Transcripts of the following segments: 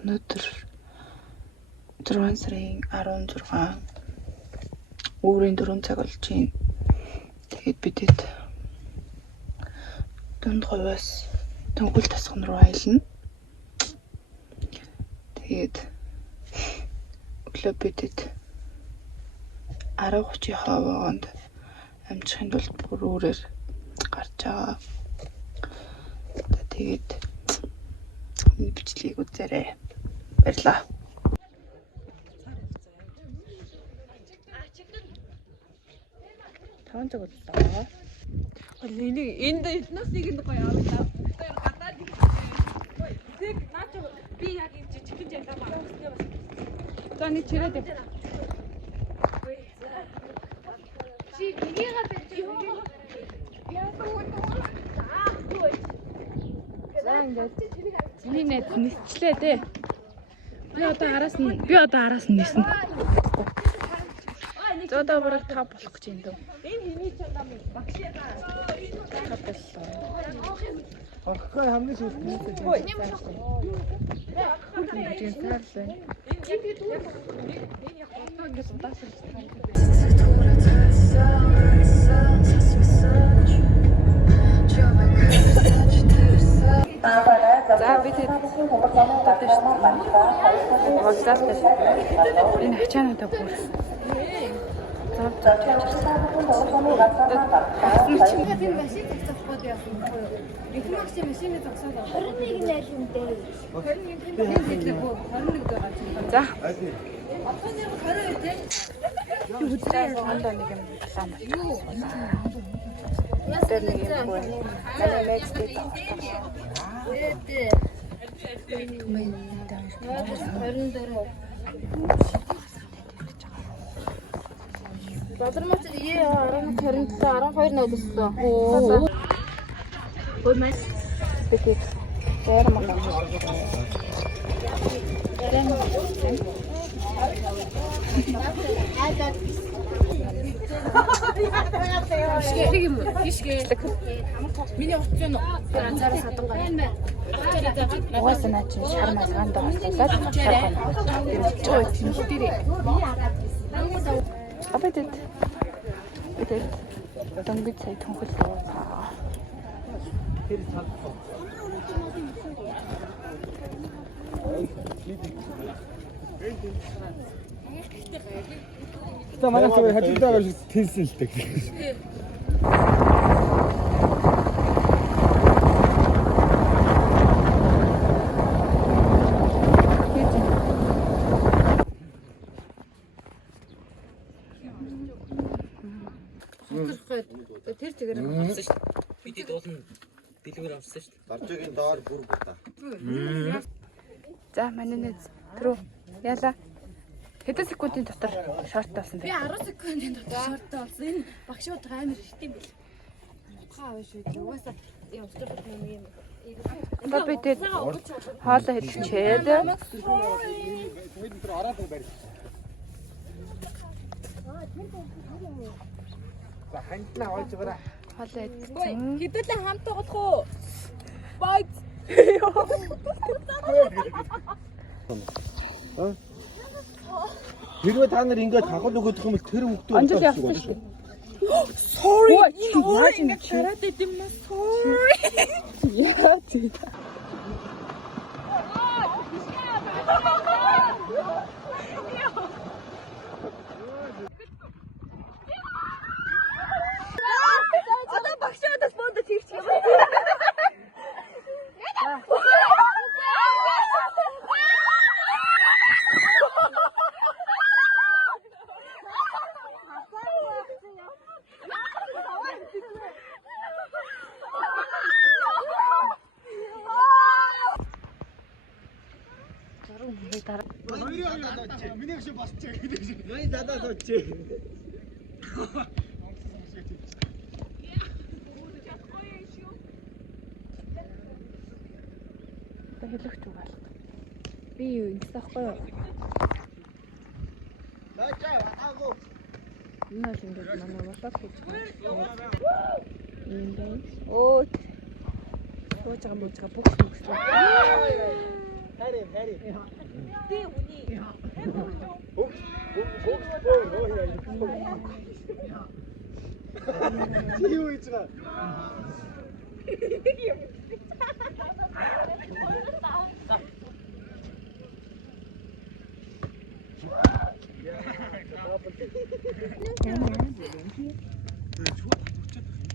Өнөөдөр 6 сарын 16 өөрийн 4 цаг болж байна. Тэгээд бидэд дунд говьоос төнхөл тасган руу аялна. Тэгээд өглөө бидэд 10:30 вагонд амжихын тулд бүр өөрөөр гарч байгаа. Тэгээд миний бичлэгийг үзээрэй. Баярлалаа. Таван цаг боллоо. Энд эднээс нэг нь гоё авъя. Тэр гадаад нэг. Тэг наач би яг юм чи чихэн жаа маа. За нэг чирээд. Чи биега бич. За ингээд миний нэт нисчлээ дээ. Би одоо араас нь ниснэ. За одоо бараг 5 болох гэж юм дөө. Энэ хэний чандаа мөн багшаа. Хаталлаа. Орхой хамгийн сүүлд нээсэн. Тийм саарлаа. Энэ яг одоо ингээд удаасан. За бид энэ ачаануудаа бүрсэн. Энэ машин зогсохгүй яасан бэ? Рефлекс машины зогсоод 21 найлантай. 21 байгаа. За. Апханы 22 тий. Үгүй хондоо нэг юм лам. Тэр нэг юм боо. Малайч дээ. Дээ. 24. Бадармач ие 17 12 нөлөсөн. Оо. Ой мас. Битээ. Ярмаа. Миний утсан нь анзаараа садангаа. Угаасаа чи шармаа сандаа болоод шармаа. Дээрээ. Апэтэт. Битэт. Дөнгөж сая төнхөл яваа. Тэр цаг. За манай цаа хажуудаа гэж тэрсэн л дээ. Тэр зэгээр авсан шүү дээ. Бидний дуулан дэлгүүр авсан шүү дээ. Даржгийн доор бүр будаа. За манай нэз түрүү яла. Хэдэн секундын дотор шорт болсон бэ? Би 10 секундын дотор шорт болсон. Энэ багшууд амар ихтэй юм бэл. Хаа аваа шүү дээ. Угаасаа явуулах юм юм. Бабитэд хоолоо хэлчихээд. За ханднаа олж байгаа. Хоолоо идсэн. Хэдүүлээ хамт тоглох уу? Байт. Хэрвээ та нар ингээд хахад өгөх юм бол тэр хүүхдүүд Анжил явсан шүү дээ. Sorry. Энэ өөрөө ингэ хараад идэм мэ? Sorry. Яа тийм. Одоо багшаадаас бондо тэгчих юм. Миний шиг басчих гэдэг шиг. Миний дадаас очив. Хэлэгч угаал. Би юу ингэсэн байхгүй юу? Бачаа агуу. Энэ л ингэж манай болоод гэж байна. Ийм байна. Оо. Сууж байгаа мууж байгаа бүх хүмүүс. Хари. 지효이지가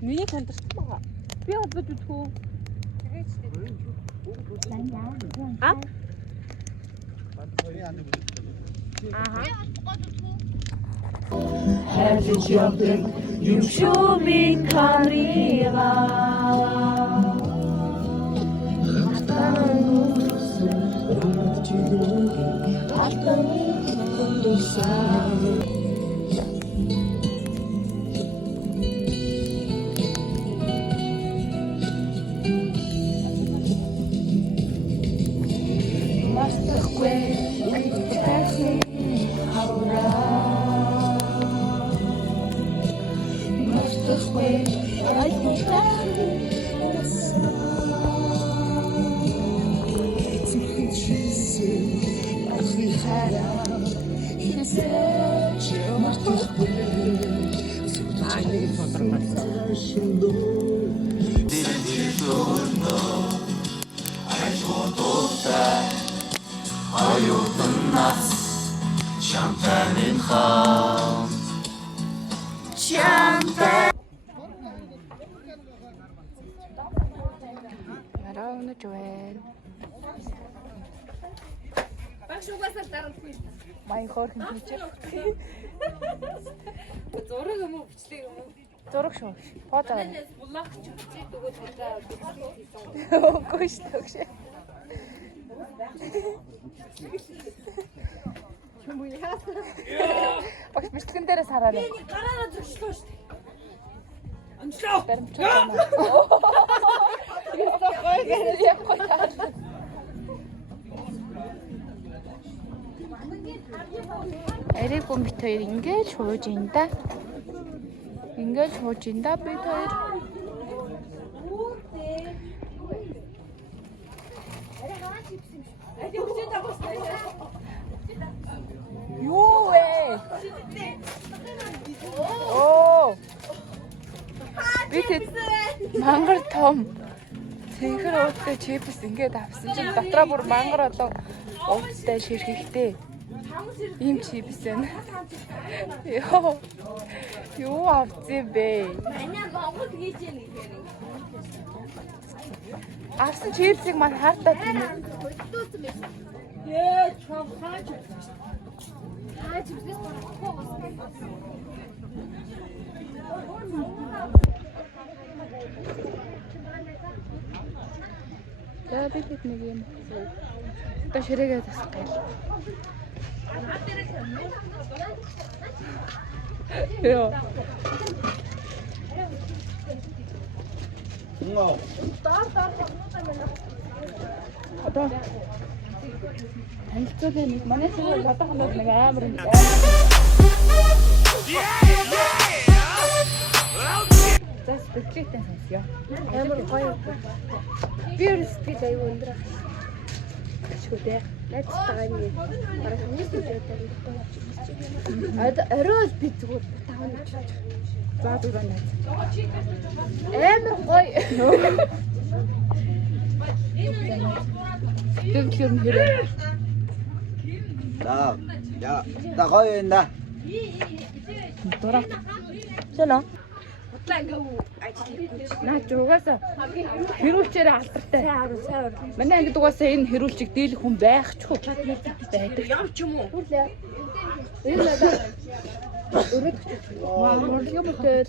Миний хандарсан байгаа. Би холбож үзэх үү? А? хайрлаж явдаг юм шүү би таньгаа. Мараа өнөж байна. Багш угаасаа дарахгүй. Маяг хоорхон хийчих. Зураг юм уу бичлэг юм уу? Зураг шүү. Фото авах. Булаах ч үгүй тэгвэл Үгүй шүү гэж. Чүм яа. Багш бичлэгэн дээрээс хараарай. гараараа зуршлаа шүү дээ. Баримтчаа. Ястаа гоё гэнэ явахгүй таа. Эрэг бомбит хоёр ингэж хууж ин да. Ингэж хууж ин да бид хоёр. Юу вэ? Оо. Бид мангар том. Цэнхэр уудтай чипс ингээд авсан чинь дотроо бүр мангар олон уудтай ширхэгтэй. Ийм чипс байна. Йоо. Юу авцсан бэ? Манай Монгол хийж яах юм. Авсан чипсийг маань хартаад байна. Яа, чам хаач. Хаач биш болохгүй. За бид нэг юм. Одоо ширээгээ тасгал. Йоо. Одоо танилцуулаа нэг манай сүүл бодоход нэг амар юм. За сэтгэлтэй сонсё. Амар гоё. Би өөр сэтгэл аюу өндөр ах. Шүү дээ. Найзтайгаа ингэ барах хүмүүс үүсэдэг. Орой би зүгээр таван гэж. За зүгээр найз. Амар гоё. Тэгвэл юм хэрэг. 나 гоё байна да. Дураа. Шөнө. Удлаа ингээ ажил. Наач угаасаа хэрүүлчээр алдартай. Сайн. Манай ангид угаасаа энэ хэрүүлчийг дийлэх хүн байхчгүй. Байдаг. Явч юм уу? Хүлээ. Энэ надаа. Өрөөд. Морлог юм дээр.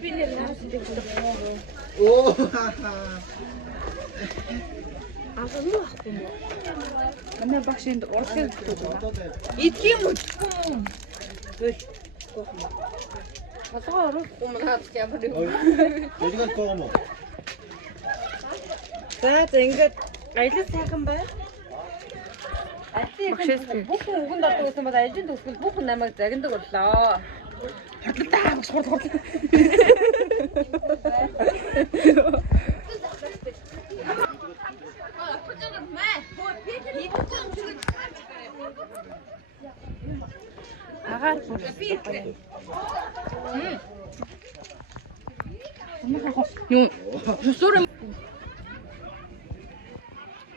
Би нэр наасдаг. Оо. Агуу ахгүй юм. Манай багш энд урлагийн төлөв. Идэх юм уу? Толгой оруулахгүй манад ямар юм. 어디가 또 뭐? За ингээд аялал сайхан бай. Багшээс Бүх хүн өгөнд ордог гэсэн бол аялын төгсгөл бүх хүн намайг загнадаг боллоо. хурдлаа сурд. Агаар бүр гоё. Юу юусоор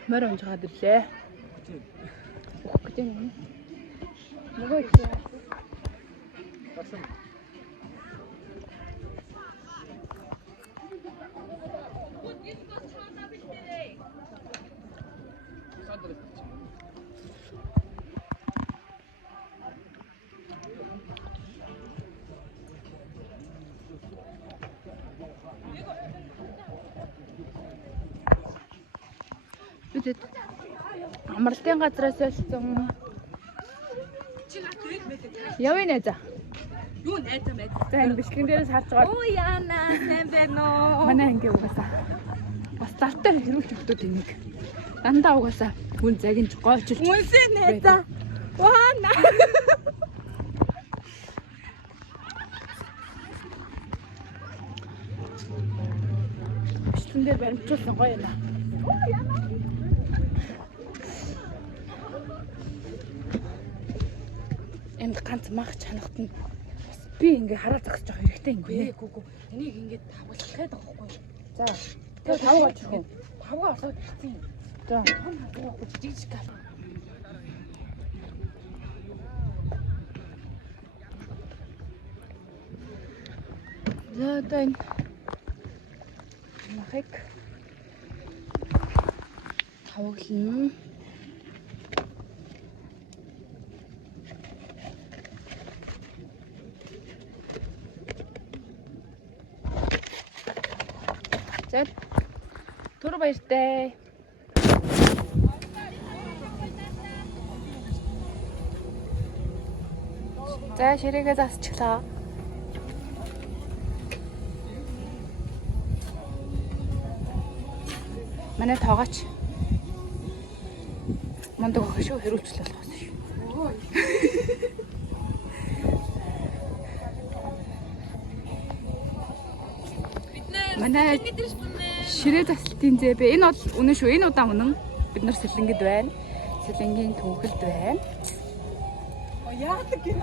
мөр онцгоод ирлээ. Өх гэдэг юм. Нөгөө их. Үдэт амралтын газраас ялсан. Явъя нэ. Юу найзаа мэд. За энэ бэлтгэн дээрээс харж байгаа. Оо яана, сайн байна уу? Манай анги угаасаа бас зартаа хэрүүч өгдөг энийг. Дандаа угаасаа хүн загинж гойчилж. Үнсээ найзаа. Ваана. Бэлтгэн дээр баримтжуулсан гоё юм аа. Энд ганц мах чанахт нь бас би ингээ хараа загсаж явах хэрэгтэй юм гээ. Гүү. Энийг ингэж тавуулах гээд байгаа хгүй. За. Тэгээ тавгаа чихөө. Тавгаа олоод ирсэн юм. За. Том хаваа жижиг гал. За одоо энэ махыг тавуулна. За түр баяртай. За ширээгээ засчихлаа. Манай тоогооч. Мондог охин шүү хэрүүлчлээ болохоос шүү. Манай ширээ тасалтын зэбэ. Энэ бол үнэн шүү. Энэ удаан үнэн. Бид нар сэлэнгэд байна. Сэлэнгийн түнхэлд байна. Яадаг гинэ.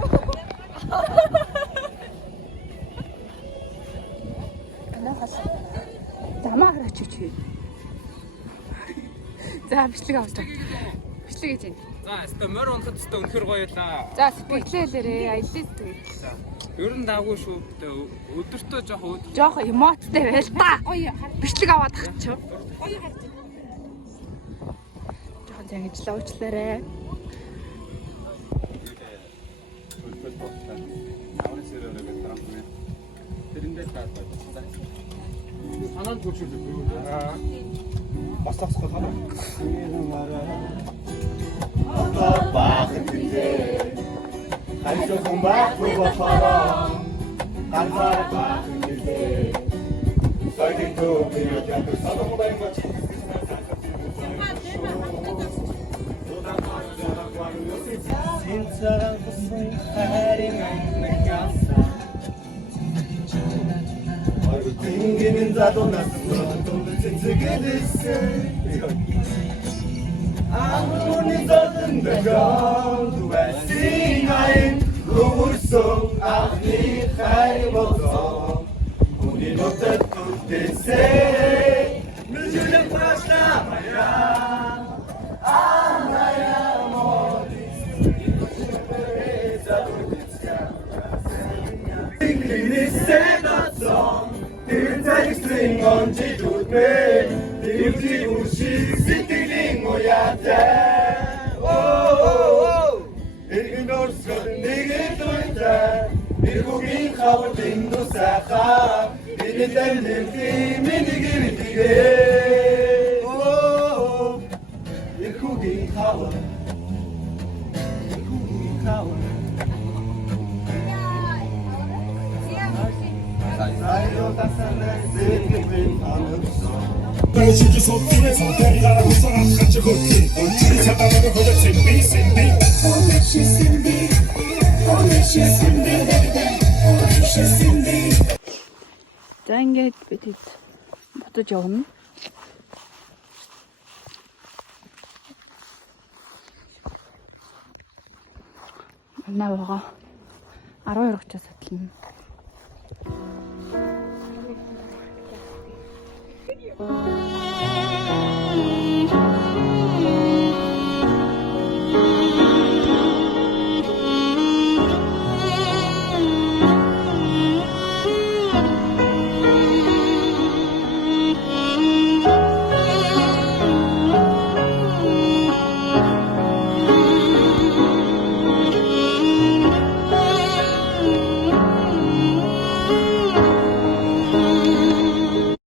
Анахаас замаа хараач чи. За бичлэг авч байгаа. Бичлэг гэж байна. За, өстө мөр унахад өстө үнэхэр гоё лаа. За сэтгэлээрээ аялал тэгээд. Ер нь даагүй шүү. Өдөртөө Жоох эмоттэй байл та. Бичлэг аваад авчих. Жохон зангижлаа уучлаарай. санаанд хурцуулдаг юу? Бас тасах таа. Хайртай хүн байхгүй болохоор ганцаар бахилээ. Сойдын төв юу яг садам байнгаач. Синцаран хүсэн хайрын амнагаса. Аргингийн задонас тон цэцгэлээсээ. Амны задын дэгаан түвэсин айн луурсон ахны хайрболоо. Уни нотэт түтэсээ. Мүжүлэн прашна мая. Амая модис. String on the dude, the sitting on your dad. Oh, it ignores the negative that it will be covered in the Saka. It is anything, oh, it could be covered. It could be covered. За ингээд бид буцаж явна. Навага 12 очоо садлана.